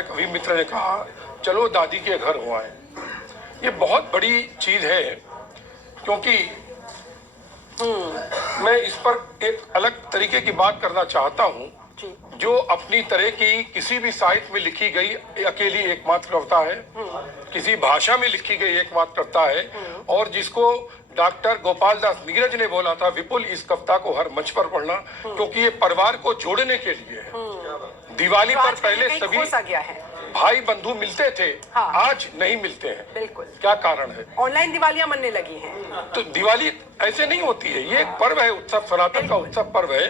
हमारे कवि मित्र ने कहा चलो दादी के घर हो आए, ये बहुत बड़ी चीज है, क्योंकि मैं इस पर एक अलग तरीके की बात करना चाहता हूँ। जो अपनी तरह की किसी भी साहित्य में लिखी गई अकेली एकमात्र कविता है, किसी भाषा में लिखी गई एकमात्र कविता है, और जिसको डॉक्टर गोपाल दास नीरज ने बोला था विपुल इस कविता को हर मंच पर पढ़ना, क्योंकि ये परिवार को जोड़ने के लिए है। दिवाली पर पहले सभी भाई बंधु मिलते थे, हाँ। आज नहीं मिलते हैं। बिल्कुल। क्या कारण है? ऑनलाइन दिवालियां मनने लगी हैं। तो दिवाली ऐसे नहीं होती है, ये एक पर्व है, उत्सव, सनातन का उत्सव पर्व है,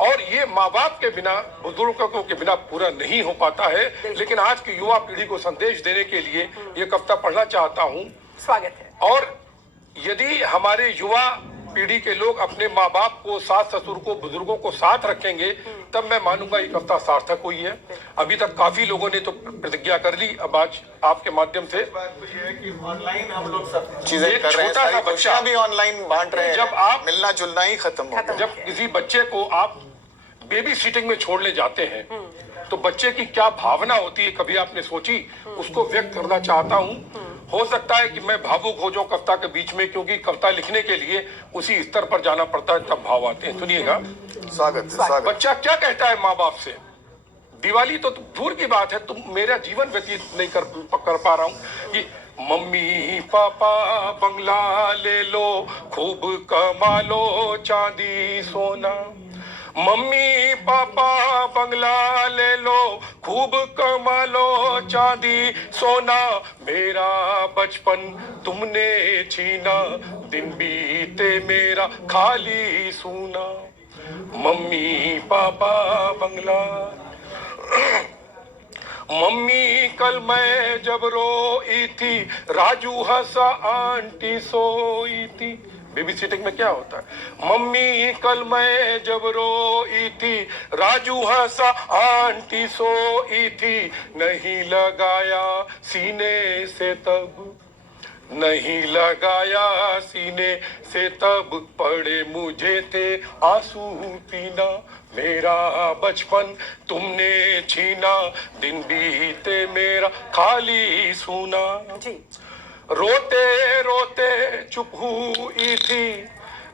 और ये माँ बाप के बिना, बुजुर्गों के बिना पूरा नहीं हो पाता है। लेकिन आज की युवा पीढ़ी को संदेश देने के लिए ये कविता पढ़ना चाहता हूँ। स्वागत है। और यदि हमारे युवा पीढ़ी के लोग अपने माँ बाप को, सास ससुर को, बुजुर्गों को साथ रखेंगे, तब मैं मानूंगा ये कविता सार्थक हुई है। अभी तक काफी लोगों ने तो प्रतिज्ञा कर ली, अब आज आपके माध्यम से ऑनलाइन हम लोग सब चीजें कर रहे हैं, छोटा सा सारी बच्चा बच्चा भी ऑनलाइन बांट रहे हैं। जब आप मिलना जुलना ही खत्म हो गया। जब किसी बच्चे को आप बेबी सिटिंग में छोड़ने जाते हैं तो बच्चे की क्या भावना होती है, कभी आपने सोची? उसको व्यक्त करना चाहता हूँ। हो सकता है कि मैं भावुक हो जाऊं कविता के बीच में, क्योंकि कविता लिखने के लिए उसी स्तर पर जाना पड़ता है, तब भाव आते हैं। सुनिएगा। स्वागत। बच्चा क्या कहता है माँ बाप से? दिवाली तो दूर की बात है, तुम मेरा जीवन व्यतीत नहीं कर पा रहा हूँ। ये मम्मी पापा बंगला ले लो, खूब कमा लो चांदी सोना। मम्मी पापा बंगला ले लो, खूब कमा लो चांदी सोना। मेरा बचपन तुमने छीना, दिन बीते मेरा खाली सूना। मम्मी पापा बंगला। मम्मी कल मैं जब रोई थी, राजू हंसा आंटी सोई थी। बेबी सिटिंग में क्या होता है? मम्मी कल मैं जब रोई थी, राजू हंसा आंटी सोई थी। नहीं लगाया सीने से तब, नहीं लगाया सीने से तब, पड़े मुझे थे आंसू पीना। मेरा बचपन तुमने छीना, दिन बीते मेरा खाली सूना। रोते रोते चुप हुई थी,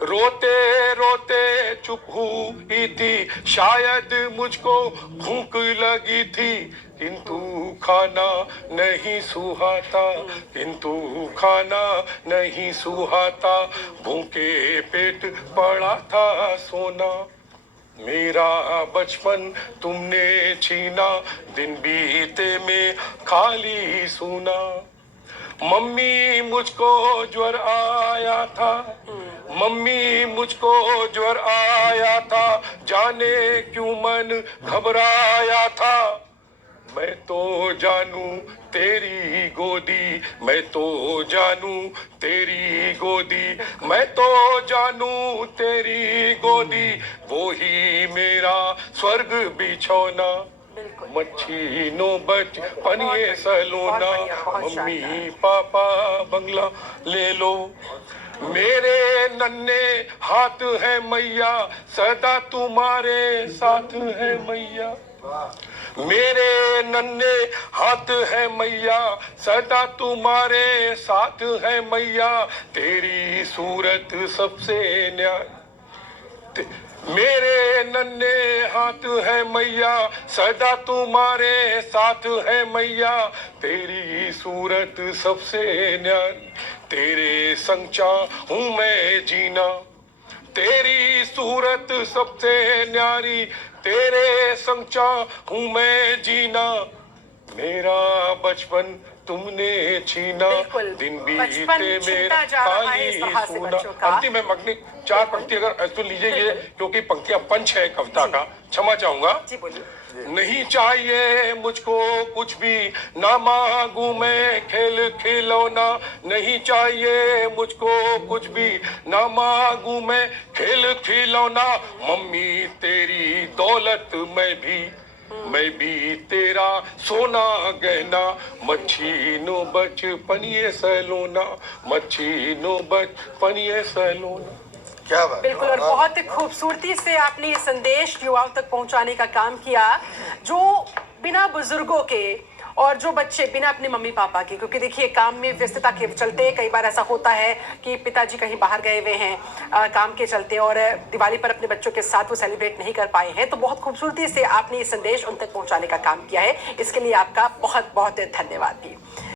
रोते रोते चुप हुई थी। शायद मुझको भूख लगी थी, किंतु खाना नहीं सुहाता, किंतु खाना नहीं सुहाता। भूखे पेट पड़ा था सोना। मेरा बचपन तुमने छीना, दिन बीते में खाली सूना। मम्मी मुझको ज्वर आया था, मम्मी मुझको ज्वर आया था। जाने क्यों मन घबराया था। मैं तो जानू तेरी गोदी, मैं तो जानू तेरी गोदी, मैं तो जानू तेरी गोदी। वो ही मेरा स्वर्ग बिछौना। मच्छी नो बचपन ये सलोना। मम्मी पापा बंगला ले लो। मेरे नन्हे हाथ है मैया, सदा तुम्हारे साथ है मैया। मेरे नन्हे हाथ है मैया, सदा तुम्हारे साथ है मैया। तेरी सूरत सबसे न्यारी। मेरे नन्हे हाथ है मैया, सदा तुम्हारे साथ है मैया। तेरी सूरत सबसे न्यारी, तेरे संग चाहूं मैं जीना। तेरी सूरत सबसे न्यारी, तेरे संग चाहूं मैं जीना। मेरा बचपन तुमने छीना, दिन बीते मेरा खाली सूना। अंतिम में मगनी 4 पंक्ति अगर सुन लीजिए, ये क्योंकि पंक्तियां पंच है कविता का, क्षमा चाहूंगा। नहीं चाहिए मुझको कुछ भी, ना मांगू मैं खेल खिलौना। नहीं चाहिए मुझको कुछ भी, ना मांगू मैं खेल खिलौना। मम्मी तेरी दौलत मैं भी तेरा सोना गहना। मच्छी नो बचपन ये सलोना, मच्छी नो बचपन ये सलोना। क्या बात। बिल्कुल, और बहुत खूबसूरती से आपने ये संदेश युवाओं तक पहुंचाने का काम किया। जो बिना बुजुर्गों के और जो बच्चे बिना अपने मम्मी पापा के, क्योंकि देखिए काम में व्यस्तता के चलते कई बार ऐसा होता है कि पिताजी कहीं बाहर गए हुए हैं काम के चलते और दिवाली पर अपने बच्चों के साथ वो सेलिब्रेट नहीं कर पाए हैं, तो बहुत खूबसूरती से आपने ये संदेश उन तक पहुंचाने का काम किया है, इसके लिए आपका बहुत बहुत धन्यवाद भी।